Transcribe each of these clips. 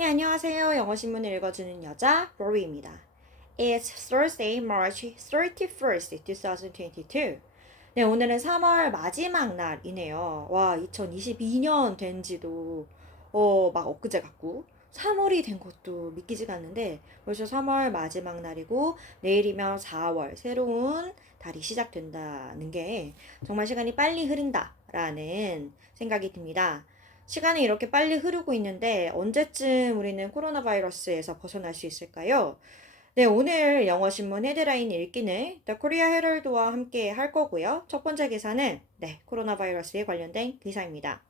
네, 안녕하세요. 영어신문을 읽어주는 여자, 로리입니다. It's Thursday, March 31st, 2022. 네, 오늘은 3월 마지막 날이네요. 와, 2022년 된 지도, 막 엊그제 같고, 3월이 된 것도 믿기지가 않는데, 벌써 3월 마지막 날이고, 내일이면 4월, 새로운 달이 시작된다는 게 정말 시간이 빨리 흐른다라는 생각이 듭니다. 시간이 이렇게 빨리 흐르고 있는데 언제쯤 우리는 코로나 바이러스에서 벗어날 수 있을까요? 네, 오늘 영어신문 헤드라인 읽기는 The Korea Herald와 함께 할 거고요. 첫 번째 기사는 코로나 바이러스에 관련된 기사입니다.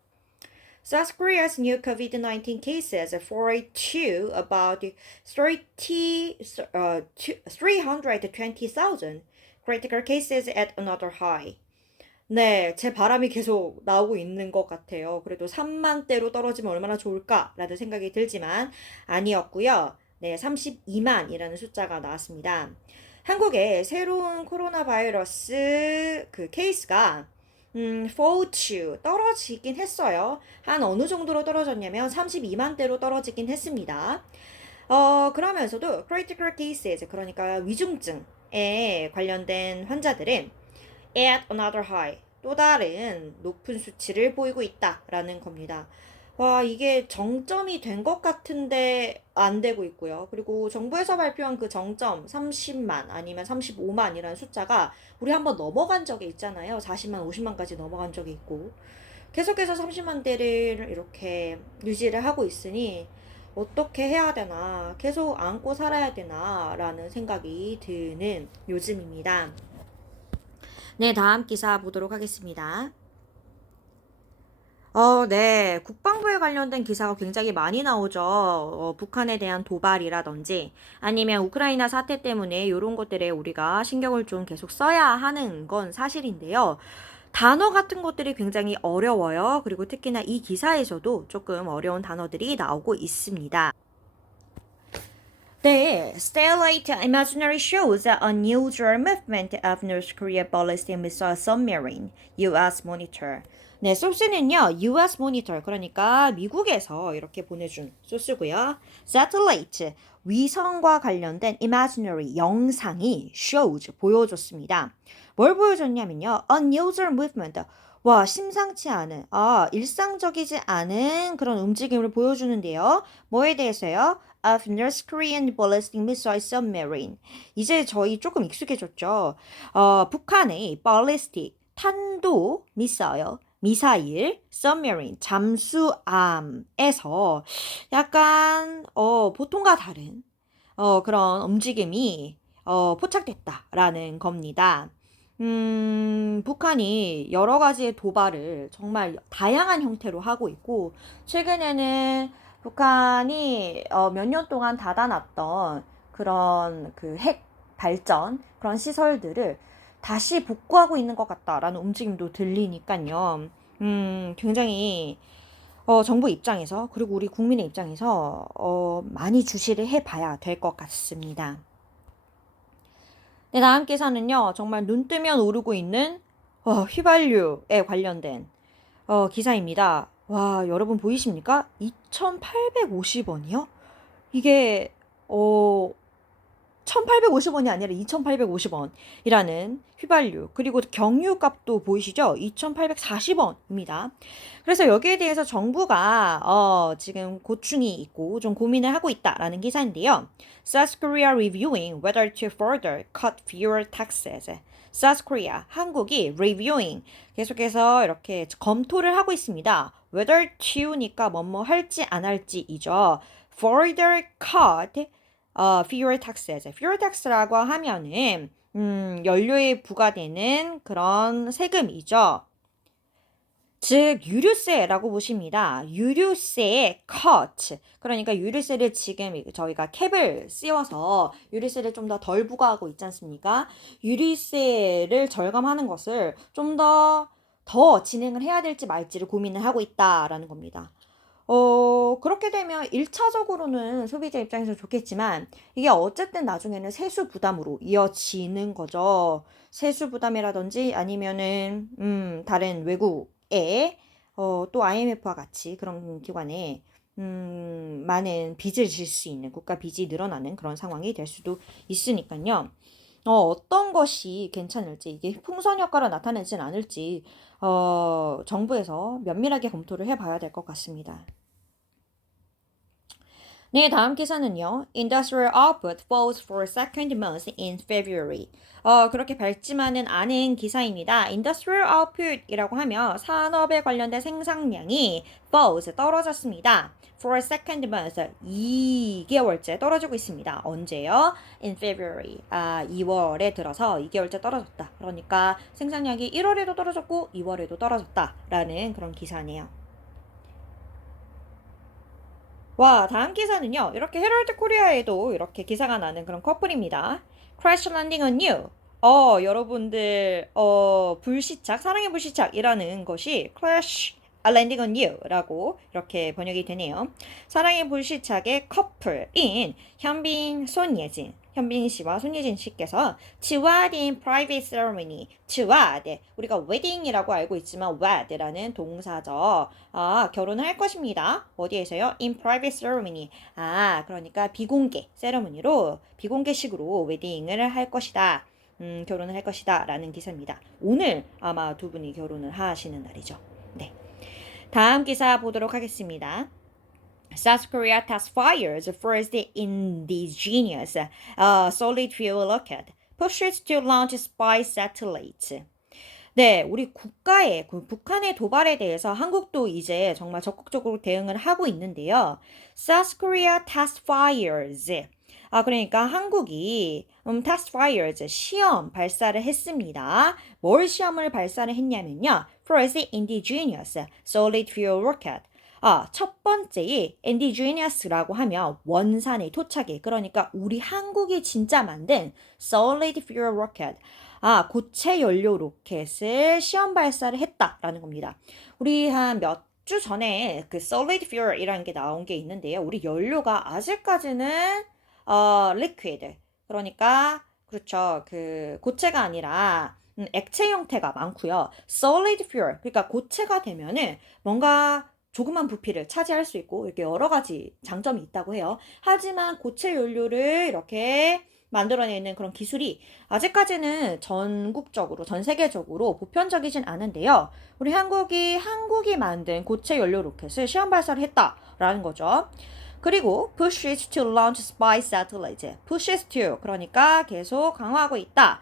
South Korea's new COVID-19 cases fall to about 320,000. Critical cases at another high. 네, 제 바람이 계속 나오고 있는 것 같아요. 그래도 3만대로 떨어지면 얼마나 좋을까라는 생각이 들지만 아니었고요. 네, 32만이라는 숫자가 나왔습니다. 한국의 새로운 코로나 바이러스 그 케이스가 fall to 떨어지긴 했어요. 한 어느 정도로 떨어졌냐면 32만대로 떨어지긴 했습니다. 그러면서도 critical cases, 그러니까 위중증에 관련된 환자들은 at another high, 또 다른 높은 수치를 보이고 있다라는 겁니다. 와, 이게 정점이 된 것 같은데 안 되고 있고요. 그리고 정부에서 발표한 그 정점 30만 아니면 35만이라는 숫자가 우리 한번 넘어간 적이 있잖아요. 40만, 50만까지 넘어간 적이 있고. 계속해서 30만대를 이렇게 유지를 하고 있으니 어떻게 해야 되나, 계속 안고 살아야 되나 라는 생각이 드는 요즘입니다. 네, 다음 기사 보도록 하겠습니다. 네. 국방부에 관련된 기사가 굉장히 많이 나오죠. 북한에 대한 도발이라든지 아니면 우크라이나 사태 때문에 이런 것들에 우리가 신경을 좀 계속 써야 하는 건 사실인데요. 단어 같은 것들이 굉장히 어려워요. 그리고 특히나 이 기사에서도 조금 어려운 단어들이 나오고 있습니다. 네, Starlight Imaginary shows a unusual movement of North Korea ballistic missile submarine, U.S. monitor. 네, 소스는요, U.S. monitor, 그러니까 미국에서 이렇게 보내준 소스고요. Satellite, 위성과 관련된 imaginary, 영상이 shows, 보여줬습니다. 뭘 보여줬냐면요, unusual movement, 와, 심상치 않은, 일상적이지 않은 그런 움직임을 보여주는데요. 뭐에 대해서요? Of North Korean ballistic missile submarine. 이제 저희 조금 익숙해졌죠. 북한의 ballistic 탄도 미사일 submarine 잠수함에서 약간 보통과 다른 그런 움직임이 포착됐다라는 겁니다. 북한이 여러 가지의 도발을 정말 다양한 형태로 하고 있고, 최근에는 북한이 몇 년 동안 닫아놨던 그런 그 핵 발전, 그런 시설들을 다시 복구하고 있는 것 같다라는 움직임도 들리니까요. 굉장히 정부 입장에서, 그리고 우리 국민의 입장에서 많이 주시를 해봐야 될 것 같습니다. 네, 다음 기사는요, 정말 눈 뜨면 오르고 있는 휘발유에 관련된 기사입니다. 와, 여러분 보이십니까? 2,850원이요? 이게 1,850원이 아니라 2,850원이라는 휘발유, 그리고 경유값도 보이시죠? 2,840원입니다. 그래서 여기에 대해서 정부가 지금 고충이 있고 좀 고민을 하고 있다라는 기사인데요. South Korea reviewing whether to further cut fuel taxes. South Korea, 한국이 reviewing, 계속해서 이렇게 검토를 하고 있습니다. Whether to니까 뭐뭐 할지 안 할지이죠. Further cut fuel taxes. fuel tax라고 하면은 연료에 부과되는 그런 세금이죠. 즉 유류세라고 보십니다. 유류세의 cut. 그러니까 유류세를 지금 저희가 캡을 씌워서 유류세를 좀 더 덜 부과하고 있지 않습니까? 유류세를 절감하는 것을 좀 더 진행을 해야 될지 말지를 고민을 하고 있다라는 겁니다. 그렇게 되면 1차적으로는 소비자 입장에서 좋겠지만 이게 어쨌든 나중에는 세수 부담으로 이어지는 거죠. 세수 부담이라든지 아니면은 다른 외국에 또 IMF와 같이 그런 기관에 많은 빚을 질 수 있는 국가 빚이 늘어나는 그런 상황이 될 수도 있으니까요. 어떤 것이 괜찮을지 이게 풍선 효과로 나타나진 않을지 정부에서 면밀하게 검토를 해봐야 될 것 같습니다. 네, 다음 기사는요. Industrial output falls for second month in February. 그렇게 밝지만은 않은 기사입니다. Industrial output이라고 하면 산업에 관련된 생산량이 falls 떨어졌습니다. For second month 2개월째 떨어지고 있습니다. 언제요? In February. 2월에 들어서 2개월째 떨어졌다. 그러니까 생산량이 1월에도 떨어졌고 2월에도 떨어졌다라는 그런 기사네요. 와, 다음 기사는요. 이렇게 헤럴드 코리아에도 이렇게 기사가 나는 그런 커플입니다. Crash Landing on You. 여러분들 불시착, 사랑의 불시착이라는 것이 Crash Landing on You라고 이렇게 번역이 되네요. 사랑의 불시착의 커플인 현빈 씨와 손예진 씨께서 치와드 in private ceremony. 치와드. 우리가 웨딩이라고 알고 있지만 웨드라는 동사죠. 결혼을 할 것입니다. 어디에서요? In private ceremony. 그러니까 비공개 세레머니로 비공개식으로 웨딩을 할 것이다. 결혼을 할 것이다. 라는 기사입니다. 오늘 아마 두 분이 결혼을 하시는 날이죠. 네. 다음 기사 보도록 하겠습니다. South Korea test fires first indigenous solid fuel rocket pushes to launch spy satellite. 네, 우리 국가의 북한의 도발에 대해서 한국도 이제 정말 적극적으로 대응을 하고 있는데요. South Korea test fires. 그러니까 한국이 test fires 시험 발사를 했습니다. 뭘 시험을 발사를 했냐면요. First indigenous solid fuel rocket. 첫 번째이 indigenous,라고 하면 원산의 토착이, 그러니까 우리 한국이 진짜 만든 solid fuel rocket. 고체 연료 로켓을 시험 발사를 했다라는 겁니다. 우리 한 몇 주 전에 그 solid fuel이라는 게 나온 게 있는데요. 우리 연료가 아직까지는 liquid, 그러니까 그렇죠. 그 고체가 아니라 액체 형태가 많고요. solid fuel, 그러니까 고체가 되면은 뭔가 조그만 부피를 차지할 수 있고 이렇게 여러 가지 장점이 있다고 해요. 하지만 고체 연료를 이렇게 만들어내는 그런 기술이 아직까지는 전국적으로, 전 세계적으로 보편적이진 않은데요. 우리 한국이 만든 고체 연료 로켓을 시험 발사를 했다라는 거죠. 그리고 pushes to launch spy satellite. pushes to, 그러니까 계속 강화하고 있다.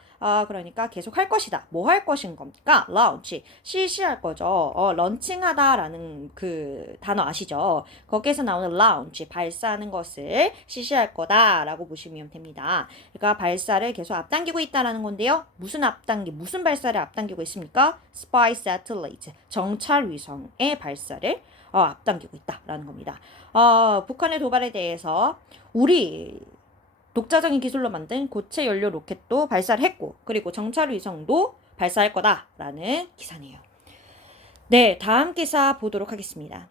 그러니까 계속 할 것이다. 뭐 할 것인 겁니까? launch, 실시할 거죠. 런칭하다라는 그 단어 아시죠? 거기에서 나오는 launch, 발사하는 것을 실시할 거다라고 보시면 됩니다. 그러니까 발사를 계속 앞당기고 있다라는 건데요. 무슨 발사를 앞당기고 있습니까? spy satellite, 정찰 위성의 발사를 앞당기고 있다라는 겁니다. 북한의 도발에 대해서 우리 독자적인 기술로 만든 고체 연료 로켓도 발사를 했고, 그리고 정찰 위성도 발사할 거다라는 기사네요. 네, 다음 기사 보도록 하겠습니다.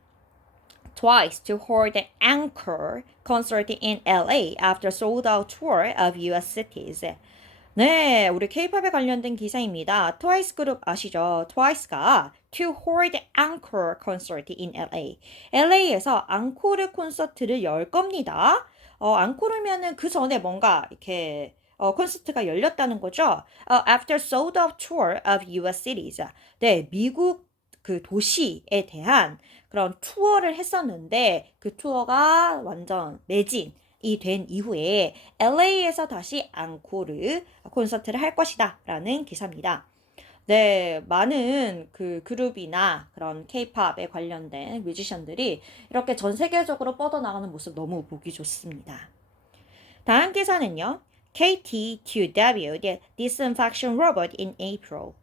Twice to hold an anchor concert in LA after sold-out tour of US cities. 네, 우리 K-팝에 관련된 기사입니다. 트와이스 그룹 아시죠? 트와이스가 to hold anchor concert in LA. LA에서 앙코르 콘서트를 열 겁니다. 앙코르면은 그 전에 뭔가 이렇게 콘서트가 열렸다는 거죠. After sold out tour of US cities. 네, 미국 그 도시에 대한 그런 투어를 했었는데 그 투어가 완전 매진 이 된 이후에 LA에서 다시 앙코르 콘서트를 할 것이다 라는 기사입니다. 네, 많은 그 그룹이나 그런 K-팝에 관련된 뮤지션들이 이렇게 전 세계적으로 뻗어나가는 모습 너무 보기 좋습니다. 다음 기사는요. KT to debut the disinfection robot in April.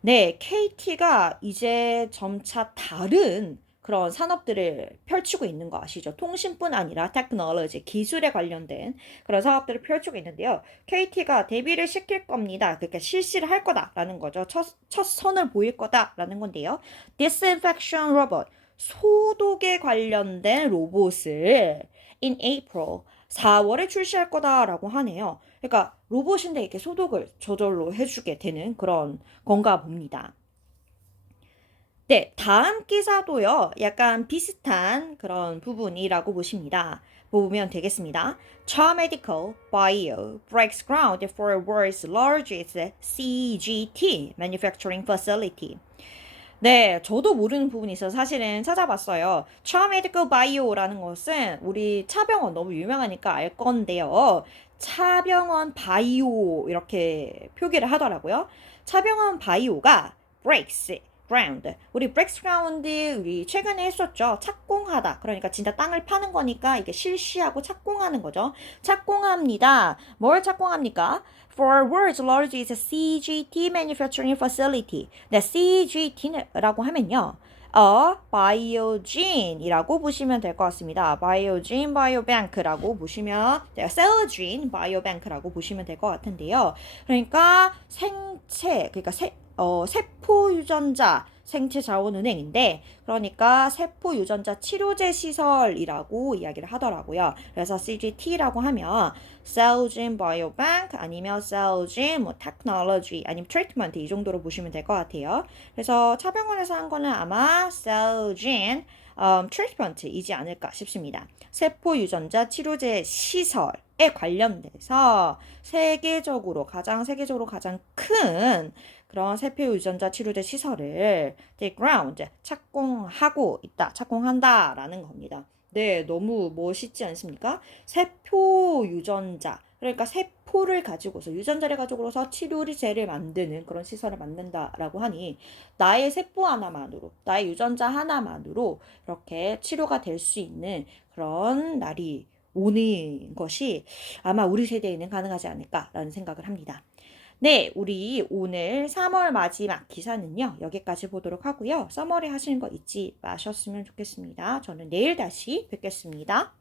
네, KT가 이제 점차 다른 그런 산업들을 펼치고 있는 거 아시죠? 통신뿐 아니라 테크놀로지, 기술에 관련된 그런 사업들을 펼치고 있는데요. KT가 데뷔를 시킬 겁니다. 그러니까 실시를 할 거다라는 거죠. 첫 선을 보일 거다라는 건데요. Disinfection robot, 소독에 관련된 로봇을 in April, 4월에 출시할 거다라고 하네요. 그러니까 로봇인데 이렇게 소독을 저절로 해주게 되는 그런 건가 봅니다. 네, 다음 기사도요. 약간 비슷한 그런 부분이라고 보면 되겠습니다. Cha Medical Bio breaks ground for world's largest CGT manufacturing facility. 네, 저도 모르는 부분이 있어서 사실은 찾아봤어요. Cha Medical Bio라는 것은 우리 차병원 너무 유명하니까 알 건데요. 차병원 바이오 이렇게 표기를 하더라고요. 차병원 바이오가 breaks ground. 우리 breaks ground 우리 최근에 했었죠. 착공하다. 그러니까 진짜 땅을 파는 거니까 이게 실시하고 착공하는 거죠. 착공합니다. 뭘 착공합니까? For world's largest CGT manufacturing facility. 네, CGT라고 하면요. Biogene이라고 보시면 될 것 같습니다. Biogene Biobank라고 보시면, Celgene Biobank라고 보시면 될 것 같은데요. 그러니까 세포 유전자 생체 자원은행인데, 그러니까 세포 유전자 치료제 시설이라고 이야기를 하더라고요. 그래서 CGT라고 하면 Celgene Biobank 아니면 Celgene 뭐 Technology 아니면 Treatment 이 정도로 보시면 될 것 같아요. 그래서 차병원에서 한 거는 아마 Celgene 트리트먼트이지 않을까 싶습니다. 세포 유전자 치료제 시설에 관련돼서 세계적으로 가장 큰 그런 세포 유전자 치료제 시설을 ground 착공하고 있다, 착공한다라는 겁니다. 네, 너무 멋있지 않습니까? 세포 유전자. 그러니까 세포를 가지고서 유전자를 가지고서 치료제를 만드는 그런 시설을 만든다라고 하니 나의 세포 하나만으로, 나의 유전자 하나만으로 이렇게 치료가 될 수 있는 그런 날이 오는 것이 아마 우리 세대에는 가능하지 않을까라는 생각을 합니다. 네, 우리 오늘 3월 마지막 기사는요, 여기까지 보도록 하고요. 서머리 하시는 거 잊지 마셨으면 좋겠습니다. 저는 내일 다시 뵙겠습니다.